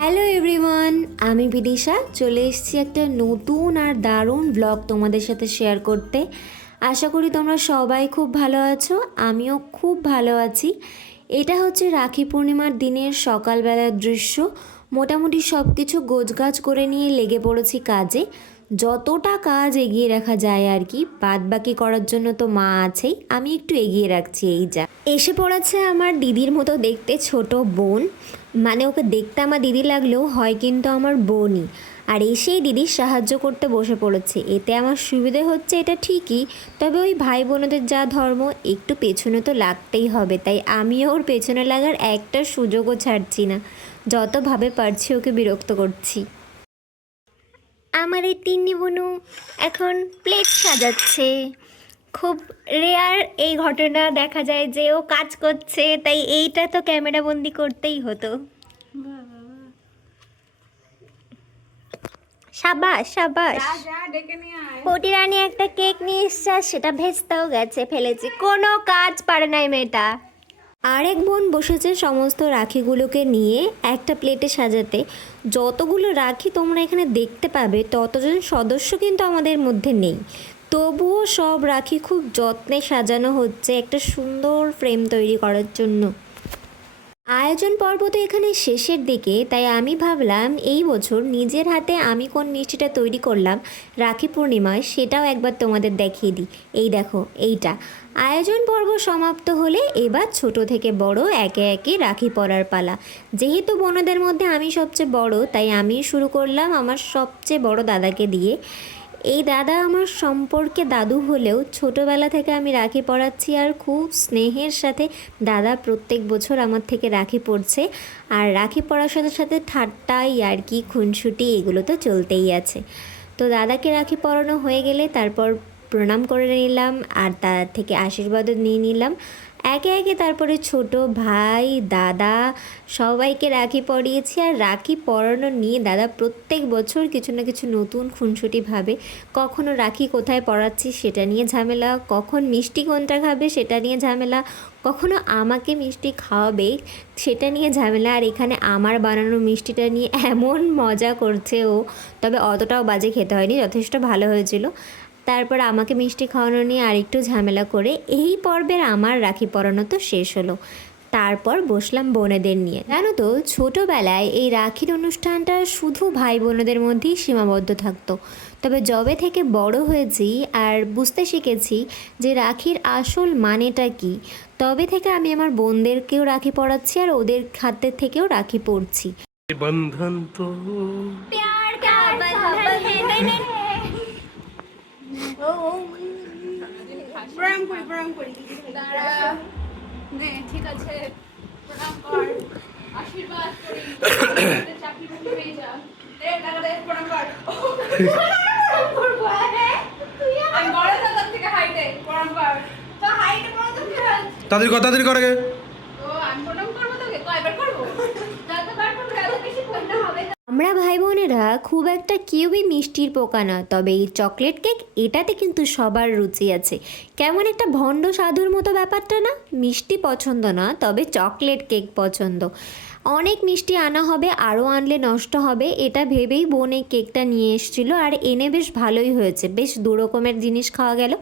Hello everyone, আমি বিদিশা চলে এসেছি একটা নতুন আর দারুণ ব্লগ তোমাদের সাথে শেয়ার করতে। আশা করি তোমরা সবাই খুব ভালো আছো, আমিও খুব ভালো আছি। এটা হচ্ছে রাখি পূর্ণিমার দিনের সকালবেলার দৃশ্য। মোটামুটি সব কিছু গোছগাছ করে নিয়ে লেগে পড়েছি কাজে। যতটা কাজ এগিয়ে রাখা যায় আর কি, বাদ বাকি করার জন্য তো মা আছেই, আমি একটু এগিয়ে রাখছি। এই যা এসে পড়েছে আমার দিদির মতো দেখতে ছোট বোন, মানে ওকে দেখতে আমার দিদি লাগলেও হয় কিন্তু আমার বোনই। আর এসেই দিদির সাহায্য করতে বসে পড়েছে, এতে আমার সুবিধে হচ্ছে এটা ঠিকই, তবে ওই ভাই বোনদের যা ধর্ম, একটু পেছনে তো লাগতেই হবে, তাই আমিও ওর পেছনে লাগার একটা সুযোগও ছাড়ছি না, যতভাবে পারছি ওকে বিরক্ত করছি। আমার এই তিন্নি বোনু এখন প্লেট সাজাচ্ছে। খুব রেয়ার এই ঘটনা দেখা যায় যে ও কাজ করছে, তাই এইটা তো ক্যামেরা বন্দি করতেই হতো। সাবাস সাবাস। পটি রানী একটা কেক নিয়ে এসছে, সেটা ভেস্তেও গেছে, ফেলেছি, কোনো কাজ পারে নাই মেয়েটা। আরেক বোন বসেছে সমস্ত রাখিগুলোকে নিয়ে একটা প্লেটে সাজাতে। যতগুলো রাখি তোমরা এখানে দেখতে পাবে, ততজন সদস্য কিন্তু আমাদের মধ্যে নেই, তবুও সব রাখি খুব যত্নে সাজানো হচ্ছে একটা সুন্দর ফ্রেম তৈরি করার জন্য। আয়োজন পর্ব তো এখানে শেষের দিকে, তাই আমি ভাবলাম এই বছর নিজের হাতে আমি কোন মিষ্টিটা তৈরি করলাম রাখি পূর্ণিমায়, সেটাও একবার তোমাদের দেখিয়ে দিই। এই দেখো এইটা। আয়োজন পর্ব সমাপ্ত হলে এবার ছোট থেকে বড় একে একে রাখি পরার পালা। যেহেতু বোনদের মধ্যে আমি সবচেয়ে বড়, তাই আমি শুরু করলাম আমার সবচেয়ে বড় দাদাকে দিয়ে। এই দাদা আমার সম্পর্কে দাদু হলেও ছোটোবেলা থেকে আমি রাখি পরাচ্ছি, আর খুব স্নেহের সাথে দাদা প্রত্যেক বছর আমার থেকে রাখি পরছে। আর রাখি পরার সাথে সাথে ঠাট্টা, ইয়ার্কি, খুনসুটি এগুলো তো চলতেই আছে। তো দাদাকে রাখি পরানো হয়ে গেলে তারপর প্রণাম করে নিলাম, আর তার থেকে আশীর্বাদও নিয়ে নিলাম একে একে। তারপরে ছোট ভাই, দাদা সবাইকে রাখি পরিয়েছি। আর রাখি পরানো নিয়ে দাদা প্রত্যেক বছর কিছু না কিছু নতুন খুনসুটি ভাবে। কখনো রাখি কোথায় পরাচ্ছি সেটা নিয়ে ঝামেলা, কখন মিষ্টি কোনটা খাবে সেটা নিয়ে ঝামেলা, কখনো আমাকে মিষ্টি খাওয়াবে সেটা নিয়ে ঝামেলা। আর এখানে আমার বানানো মিষ্টিটা নিয়ে এমন মজা করছে ও, তবে অতটাও বাজে খেতে হয়নি, যথেষ্ট ভালো হয়েছিল। তারপর আমাকে মিষ্টি খাওয়ানো নিয়ে আরেকটু ঝামেলা করে এই পর্বের আমার রাখি পরানো তো শেষ হলো। তারপর বসলাম বোনেদের নিয়ে। জানো তো, ছোটোবেলায় এই রাখির অনুষ্ঠানটা শুধু ভাই বোনেদের মধ্যেই সীমাবদ্ধ থাকতো, তবে যবে থেকে বড় হয়েছি আর বুঝতে শিখেছি যে রাখির আসল মানেটা কি, তবে থেকে আমি আমার বোনদেরকেও রাখি পরাচ্ছি আর ওদের হাতের থেকেও রাখি পরছি। বন্ধন তো প্যার কা বন্ধন হ্যায়। প্রণাম করি দাঁড়া নে, ঠিক আছে, প্রণাম কর, আশীর্বাদ করি, চাকরি বাকরি পেয়ে যা, দে টাকা দে, প্রণাম কর। আমি বড় থাকার থেকে হাইটে প্রণাম কর, তো হাইটে প্রণাম তো কি হয়, তাড়াতাড়ি করে গে। তো আমি প্রণাম করবো তোকে, কয়বার করবো, যতবার করবো এত বেশি কোনটা হবে। আমরা ভাই বোনেরা খুব একটা কেউই মিষ্টির পোকা না, তবে এই চকলেট কেক এটাতে কিন্তু সবার রুচি আছে। কেমন একটা ভণ্ড সাধুর মতো ব্যাপারটা না? মিষ্টি পছন্দ না, তবে চকলেট কেক পছন্দ। অনেক মিষ্টি আনা হবে, আরও আনলে নষ্ট হবে, এটা ভেবেই বোন এই কেকটা নিয়ে এসেছিলো, আর এনে বেশ ভালোই হয়েছে, বেশ দু রকমের জিনিস খাওয়া গেল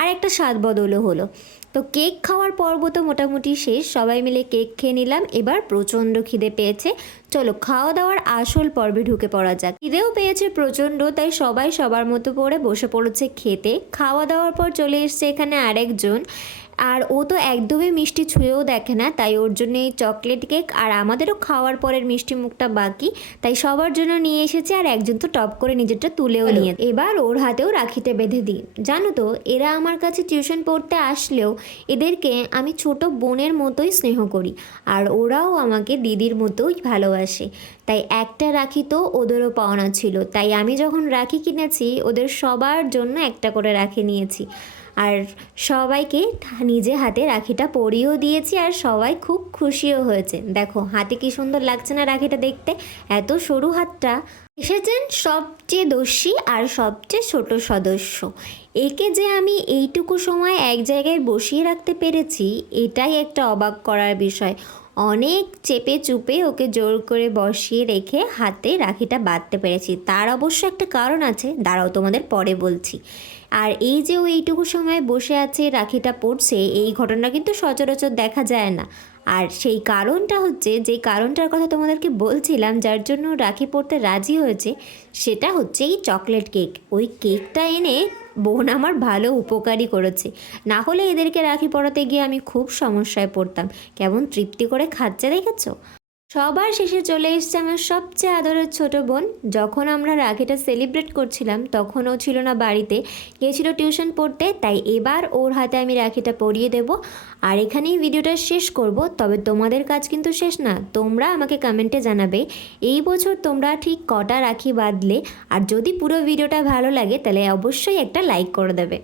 আর একটা স্বাদ বদলও হলো। তো কেক খাওয়ার পর্ব তো মোটামুটি শেষ, সবাই মিলে কেক খেয়ে নিলাম। এবার প্রচণ্ড খিদে পেয়েছে, চলো খাওয়া দাওয়ার আসল পর্বে ঢুকে পড়া যাক। খিদেও পেয়েছে প্রচণ্ড, তাই সবাই সবার মতো করে বসে পড়েছে খেতে। খাওয়া দাওয়ার পর চলে এসছে এখানে আরেকজন, আর ও তো একদমই মিষ্টি ছুঁয়েও দেখে না, তাই ওর জন্য এই চকলেট কেক, আর আমাদেরও খাওয়ার পরের মিষ্টি মুখটা বাকি, তাই সবার জন্য নিয়ে এসেছে। আর একজন তো টপ করে নিজেরটা তুলেও নিয়ে, এবার ওর হাতেও রাখিতে বেঁধে দিই। জানো তো, এরা আমার কাছে টিউশন পড়তে আসলেও এদেরকে আমি ছোট বোনের মতোই স্নেহ করি, আর ওরাও আমাকে দিদির মতোই ভালোবাসে। তাই একটা রাখি তো ওদেরও পাওনা ছিল, তাই আমি যখন রাখি কিনেছি ওদের সবার জন্য একটা করে রাখি নিয়েছি। আর সবাইকে নিজে হাতে রাখিটা পরিয়েও দিয়েছি আর সবাই খুব খুশিও হয়েছে। দেখো হাতে কি সুন্দর লাগছে না রাখিটা দেখতে, এত সরু হাতটা। এসেছেন সবচেয়ে দোষী আর সবচেয়ে ছোট সদস্য, একে যে আমি এইটুকু সময় এক জায়গায় বসিয়ে রাখতে পেরেছি এটাই একটা অবাক করার বিষয়। অনেক চেপে চুপে ওকে জোর করে বসিয়ে রেখে হাতে রাখিটা বাঁধতে পেরেছি। তার অবশ্য একটা কারণ আছে, দাঁড়াও তোমাদের পরে বলছি। আর এই যে ও এইটুকু সময় বসে আছে রাখিটা পড়ছে, এই ঘটনা কিন্তু সচরাচর দেখা যায় না। আর সেই কারণটা হচ্ছে, যে কারণটার কথা তোমাদেরকে বলছিলাম যার জন্য রাখি পড়তে রাজি হয়েছে, সেটা হচ্ছে এই চকলেট কেক। ওই কেকটা এনে বোন আমার ভালো উপকারই করেছে, না হলে এদেরকে রাখি পড়াতে গিয়ে আমি খুব সমস্যায় পড়তাম। কেমন তৃপ্তি করে খাচ্ছে দেখেছো। সবার শেষে চলে এসছে আমার সবচেয়ে আদরের ছোট বোন। যখন আমরা রাখিটা সেলিব্রেট করছিলাম তখন ও ছিল না বাড়িতে, গিয়েছিল টিউশন পড়তে, তাই এবার ওর হাতে আমি রাখিটা পরিয়ে দেব। আর এখানেই ভিডিওটা শেষ করব, তবে তোমাদের কাজ কিন্তু শেষ না। তোমরা আমাকে কমেন্টে জানাবে এই বছর তোমরা ঠিক কটা রাখি বাঁধলে, আর যদি পুরো ভিডিওটা ভালো লাগে তাহলে অবশ্যই একটা লাইক করে দেবে।